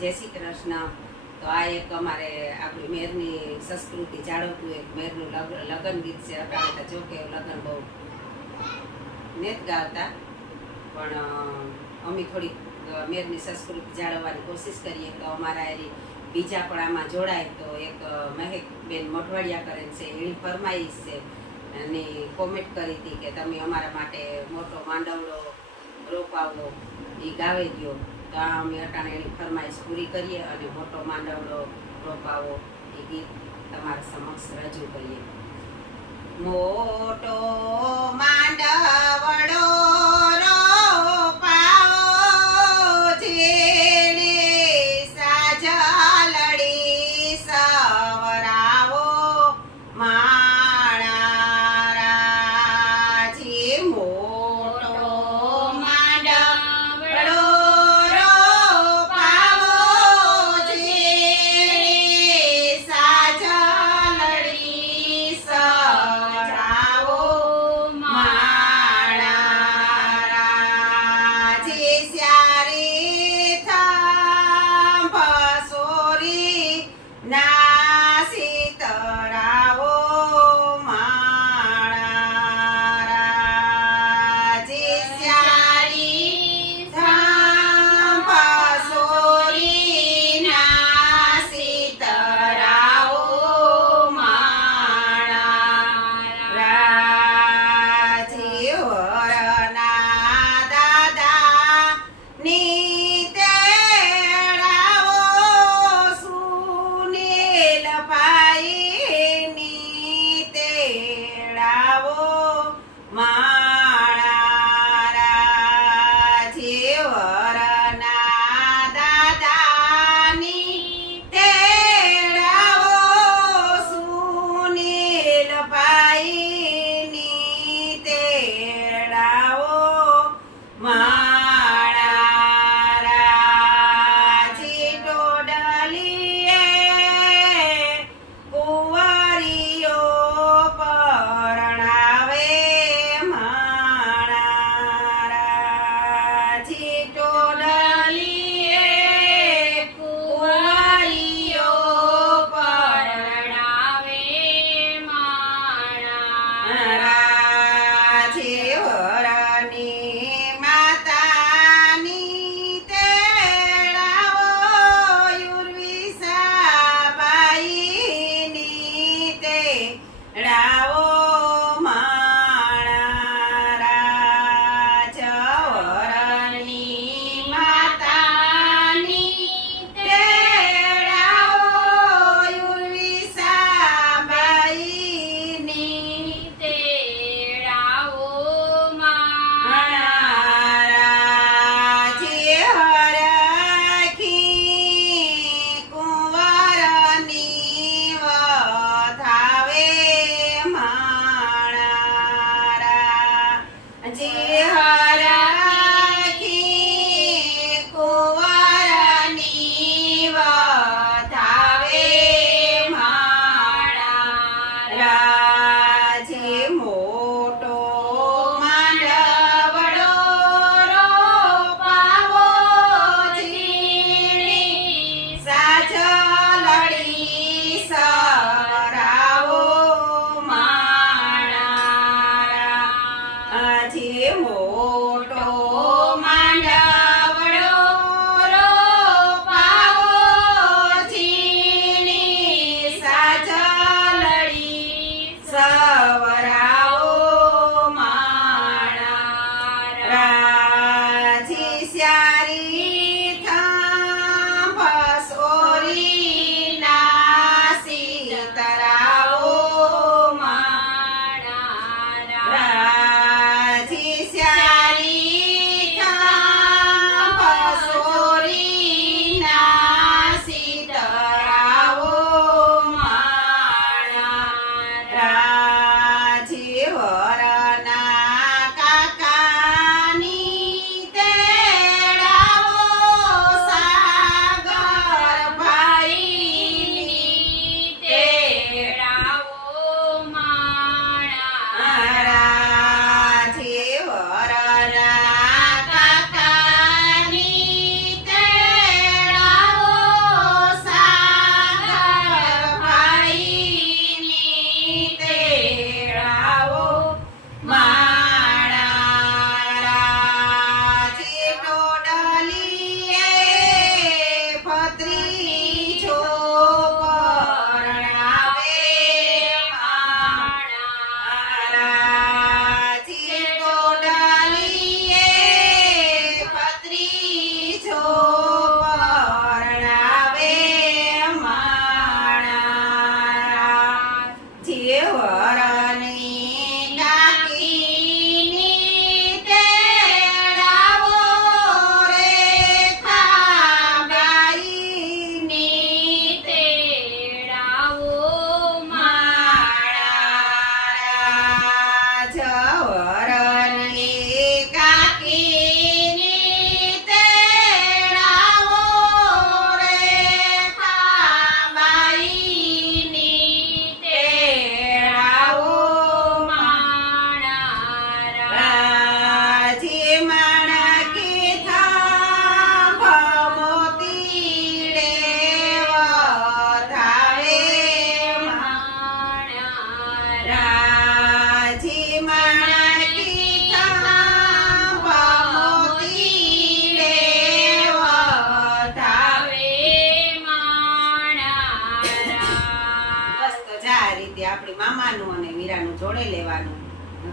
જય શ્રી કૃષ્ણ. તો આ એક અમારે આપણી મેરની સંસ્કૃતિ જાળવતું એક મેરનું લગ્ન ગીત છે. અટાણે તો જો કે લગ્ન બહુ નેત ગાતા, પણ અમે થોડીક મેરની સંસ્કૃતિ જાળવવાની કોશિશ કરીએ. તો અમારા એની બીજા પણ આમાં જોડાય. તો એક મહેકબેન મોઢવાડિયા કરે છે, એની ફરમાઈશ છે અને કોમેન્ટ કરી હતી કે તમે અમારા માટે મોટો માંડવડો રોપાવો, એ ગાવી દો. તો આ અમે અટાણે એની ફરમાઈશ પૂરી કરીએ અને મોટો માંડવડો રોપાવો એ ગીત તમારા સમક્ષ રજૂ કરીએ. મોટો માંડવડો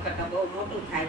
કરતાં બહુ મોટું થાય